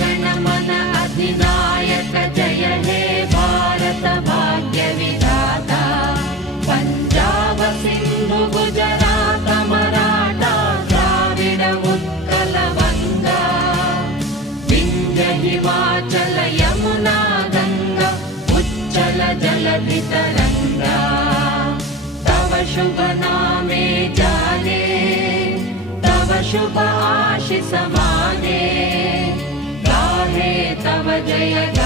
गण मन अधिनायक जय हे भारत भाग्य विधाता। पंजाब सिंधु गुजरात मराठा द्राविड उत्कल बंगा, विंध्य हिमाचल यमुना गंगा उच्चल जलधि तरंगा। तव शुभ नामे जाने, तव शुभ आशीष माने, गाहे तव जय